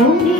You.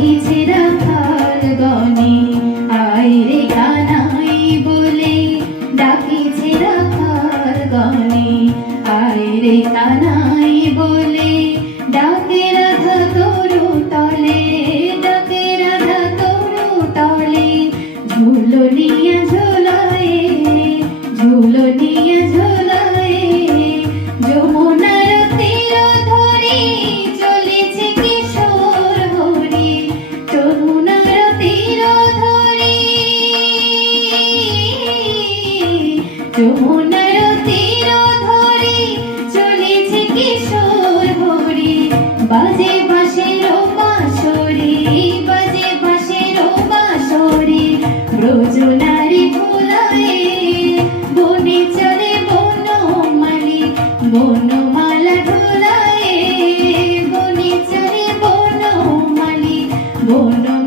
বাঁধিছে রাখাল গনে আয়রে কানাই বলে ডাকিছে রাখাল গনে আয়রে কানাই বলে যমুনার তীর ধরে চলেছে কিশোর হরে। বাজে ভাসের বাঁশরে, বাজে ভাসের বাঁশরে। ব্রজনারী ফুলায় বনে চলে বনমালী, বনমালা ঢোলায়। বনে চলে বনমালী বন